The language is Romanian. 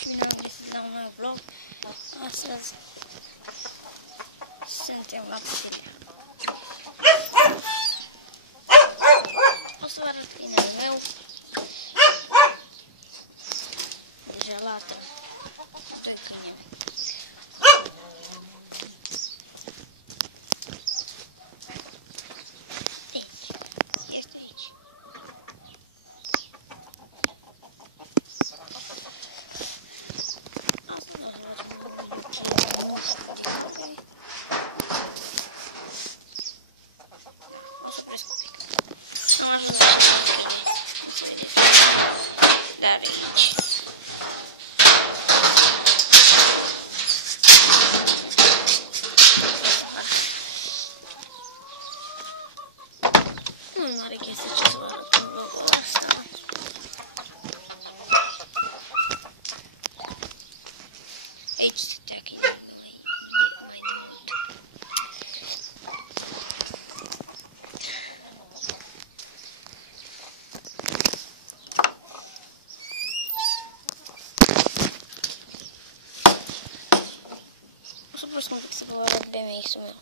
și bine am găsit la un nou vlog. Astăzi suntem la puterea. O să vă arăt câinele meu. Deja lată. Câinele. Aici. Este aici. Dar aici. Nu are chestie ce să vă arăt în vlogul ăsta. Aici stătea câinele mai mult. O să vă spun cât să vă arăt BMX-ul meu.